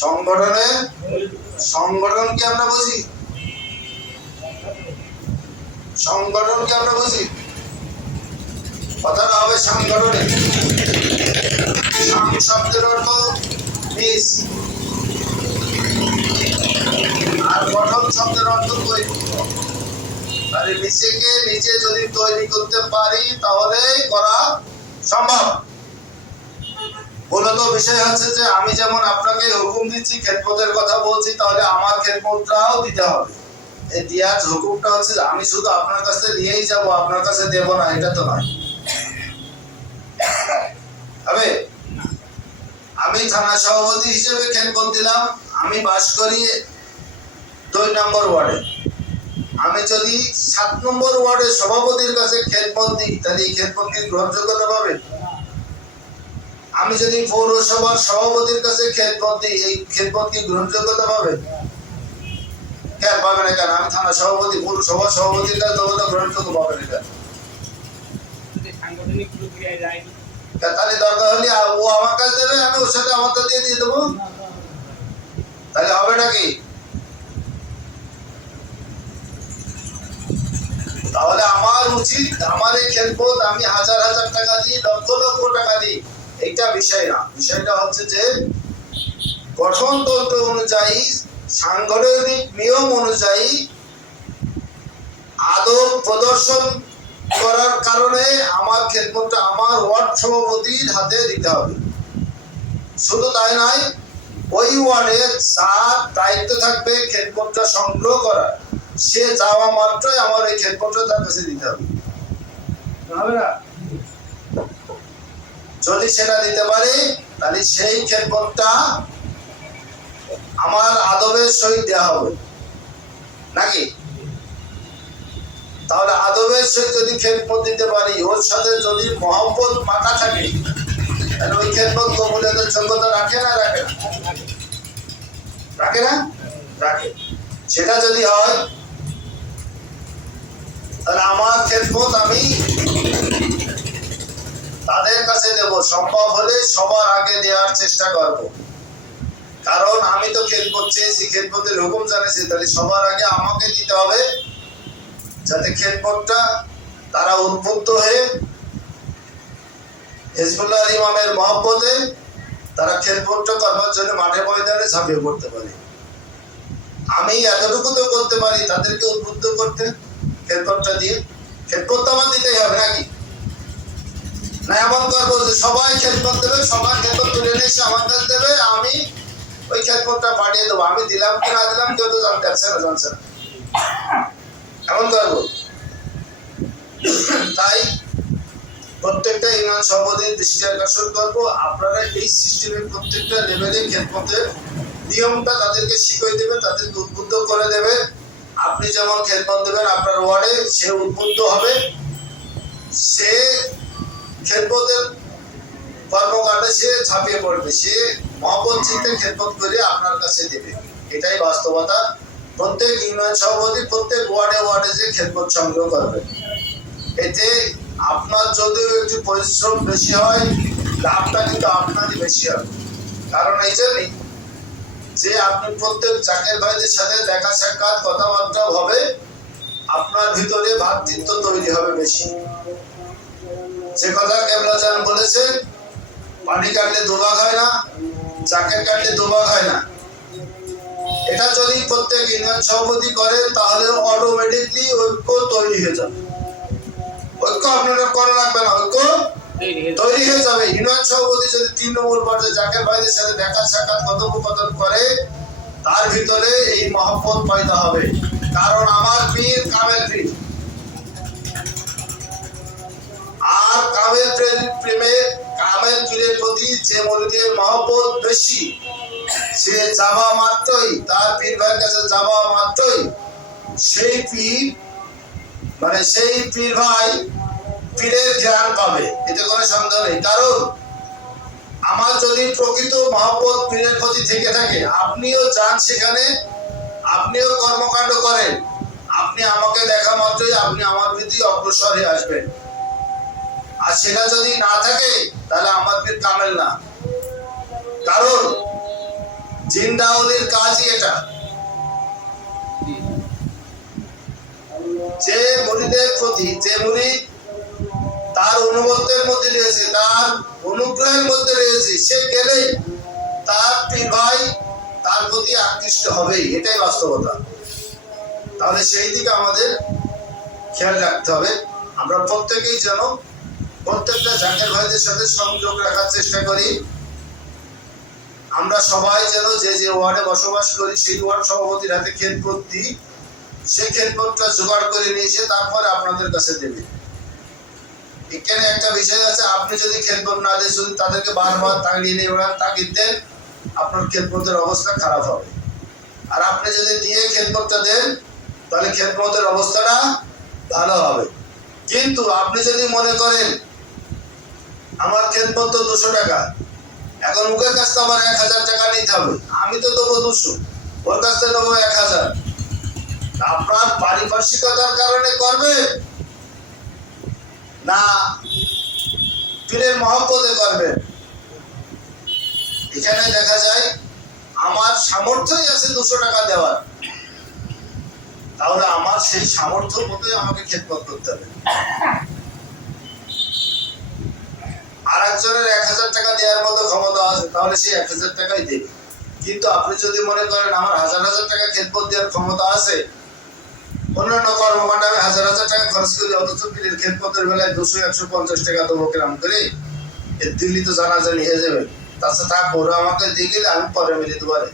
সংগঠনের সংগঠনকে আমরা বুঝি? সংগঠনকে আমরা বুঝি? কথাটা হবে সংগঠনে। শব্দের অর্থ মিস। আর গঠন শব্দের অর্থ তৈরি। তাহলে নিজেকে নিজে যদি তৈরি করতে পারি তাহলে করা সম্ভব? মূলত বিষয় হচ্ছে যে আমি যেমন আপনাকে হুকুম দিচ্ছি কথা বলছি, তাহলে আমার দিতে হবে। এই হুকুমটা হচ্ছে আমি শুধু আপনার কাছে নিয়েই যাব, আপনার কাছে দেব না, এটা তো নয়। হবে আমি থানা সভাপতি হিসেবে খেদমত দিলাম, আমি বাস করি দুই নম্বর ওয়ার্ডে। আমি যদি সাত নম্বর ওয়ার্ডের সভাপতির কাছে খেদমত দিই তাহলে এই খেদমত কি গ্রহণযোগ্যতা পাবে? আমি যদি পৌরসভার সভাপতির কাছে খেদমত দিই এই খেদমত কি গ্রহণযোগ্যতা পাবে? হ্যাঁ পাবে না কেন? আমি থানা সভাপতি পৌরসভার সভাপতির কাছে দেবো তো গ্রহণযোগ্য পাবে না কেন? কেন তাহলে দরকার হলে ও আমার কাছে দেবে আমি ওর সাথে আমারটা দিয়ে দিয়ে দেবো। তাহলে হবে নাকি তাহলে আমার উচিত আমার এই খেলপথ আমি হাজার হাজার টাকা দিই, লক্ষ লক্ষ টাকা দিই। এইটা বিষয় না। বিষয়টা হচ্ছে যে গঠনতন্ত্র অনুযায়ী, সাংগঠনিক নিয়ম অনুযায়ী আদব প্রদর্শন করার কারণে আমার খেদমতটা আমার ওয়ার্ড সভাপতির হাতে দিতে হবে। শুধু তাই নয়, ওই ওয়ার্ডে যার দায়িত্ব থাকবে খেদমতটা সংগ্রহ করার। সে যাওয়া মাত্রই আমার এই খেদমতটা তার কাছে দিতে হবে। যদি সেটা দিতে পারে, তাহলে সেই খেদমতটা আমার আদবের সহিত দেওয়া হবে। নাকি? তাহলে আদবের সহিত যদি খেদমত দিতে পারি, ওর সাথে যদি মহব্বত মাখা থাকে, তাহলে ওই খেদমত কবুলের যোগ্যতা রাখে না রাখে না? রাখে না? রাখে। সেটা যদি হয় তাহলে আমার খেদমত আমি তাদের কাছে দেব। সম্ভব হলে সবার আগে দেওয়ার চেষ্টা করব। কারণ আমি তো খেদমত চেয়েছি, খেদমতের হুকুম জানিয়েছি তাহলে সবার আগে আমাকে দিতে হবে যাতে খেদমতটা তারা উদ্বুদ্ধ হয়ে হিজবুল্লাহ ইমামের মহব্বতে তারা খেদমতটা করবার জন্য মাঠে ময়দানে ঝাঁপিয়ে পড়তে পারে। আমি এতটুকু তো করতে পারি, তাদেরকে উদ্বুদ্ধ করতে। খেদমতটা দিয়ে খেদমত আমার দিতেই হবে নাকি? না, এমন করব যে সবাই খেদমত দেবে সবাই খেদমত তুলে নিয়ে এসে আমার কাছে দেবে, আমি ওই খেদমতটা পাঠিয়ে দেবো। আমি দিলাম কি না দিলাম, কেউ তো জানতে পারছে না, জানছে না। এমন করব তাই প্রত্যেকটা ইউনিয়ন সভাপতির দৃষ্টি আকর্ষণ করব। আপনারা এই সিস্টেমের প্রত্যেকটা লেভেলে খেদমতের নিয়মটা তাদেরকে শিখিয়ে দেবে, তাদেরকে উদ্বুদ্ধ করে দেবে। আপনি যেমন খেদমত দেবেন, আপনার ওয়ার্ডে সে উদ্বুদ্ধ হবে। সে খেদমতের কর্মকাণ্ডে সে ঝাঁপিয়ে পড়বে। সে চিন্তে খেদমত করে আপনার কাছে দেবে। এটাই বাস্তবতা। প্রত্যেক ইউনিয়ন সভাপতি, প্রত্যেক ওয়ার্ডে ওয়ার্ডে যে খেদমত সংগ্রহ করবে। এতে আপনার যদিও একটু পরিশ্রম বেশি হয়, লাভটা কিন্তু আপনারই বেশি হবে। কারণ এই জন্যই যে আপনি প্রত্যেক চাকের ভাইদের সাথে দেখা সাক্ষাৎ কথাবার্তা হবে, আপনার ভিতরে ভ্রাতৃত্ব তৈরি হবে বেশি। যে কথা কেবলাজান বলেছেন পানি কাটলে দুভাগ হয় না চাকের কাটলে দুভাগ হয় না। এটা যদি প্রত্যেক ইউনিয়ন সভাপতি করে, তাহলে অটোমেটিকলি ঐক্য তৈরি হয়ে যাবে। ঐক্য আপনারা করা লাগবে না। ঐক্য তৈরি হয়ে যাবে। ইউনিয়ন সভাপতি যদি নম্বর পর্যায়ে জাকের ভাইদের সাথে দেখা সাক্ষাৎ কথোপকথন করে, তার ভিতরে এই মহব্বত পয়দা হবে। কারণ আমার পীর কামেল পীর। আর কামেল প্রেম- প্রেমে কামেল পীরের প্রতি যে মরিদের মহব্বত বেশি, সে যাওয়া মাত্রই, তার পীর ভাইয়ের কাছে যাওয়া মাত্রই, সেই পীর মানে সেই পীর ভাই পীরের জ্ঞান পাবে, এতে কোনো সন্দেহ নেই। কারণ, আমার যদি প্রকৃত মহব্বত পীরের প্রতি থেকে থাকে, আপনিও যান সেখানে, আপনিও কর্মকাণ্ড করেন, আপনি আমাকে দেখা মাত্রই আপনি আমার প্রতি অগ্রসর হয়ে আসবেন। আর সেটা যদি না থাকে, তাহলে আমার পীর কামেল না। কারণ জিন্দাউলির কাজই এটা। যে মুরিদের প্রতি, যে মুরিদ তার অনুগত্যের মধ্যে রয়েছে, তার অনুগ্রহের মধ্যে রয়েছে, সে গেলেই তার ভাই তার প্রতি আকৃষ্ট হবেই এটাই বাস্তবতা। তাহলে সেই দিকে আমাদের খেয়াল রাখতে হবে। আমরা প্রত্যেকেই যেন প্রত্যেকটা জাকের ভাইদের সাথে সংযোগ রাখার চেষ্টা করি। আমরা সবাই যেন যে যে ওয়ার্ডে বসবাস করি, সেই ওয়ার্ড সভাপতির হাতে খেদমত দিই, সেই খেদমতটা জোগাড় করে নিয়ে এসে তারপরে আপনাদের কাছে দেবে। এখানে একটা বিষয় আছে, আপনি যদি খেদমত না দিয়ে শুধু তাদেরকে বারবার তাড়িয়ে নিয়ে ওড়ান তাগিদ আপনার খেদমতের অবস্থা খারাপ হবে। আর আপনি যদি দিয়ে খেলপথটা দেন, তাহলে খেদমতের অবস্থাটা ভালো হবে। কিন্তু আপনি যদি মনে করেন, আমার খেদমত তো দুশো টাকা, এখন মুখের কাছ থেকে আমার এক হাজার টাকা নিতে হবে, আমি তো দেবো দুশো, ওর কাছ থেকে দেবো এক হাজার। আপনার পারিপার্শ্বিকতার কারণে করবে না পীরের মহব্বতে করবেন। এখানে দেখা যায়, আমার সামর্থ্যই আছে দুশো টাকা দেওয়ার। তাহলে আমার সেই সামর্থ্য মতোই আমাকে খেদমত করতে হবে। আর একজনের এক হাজার টাকা দেওয়ার মতো ক্ষমতা আছে, তাহলে সেই এক হাজার টাকাই দেবে। কিন্তু আপনি যদি মনে করেন আমার হাজার হাজার টাকা খেদমত দেওয়ার ক্ষমতা আছে অন্যান্য কর্মকাণ্ডে হাজার হাজার টাকা খরচ করি, অথচ পীরের খেদমতের বেলায় দুশো, একশো, পঞ্চাশ টাকা দেবো কেরাম করে। দিল্লি তো জানাজানি হয়ে যাবে। তাছাড়া তা করে আমাকে দিয়ে গেলে আমি পরে মিলিতে পারি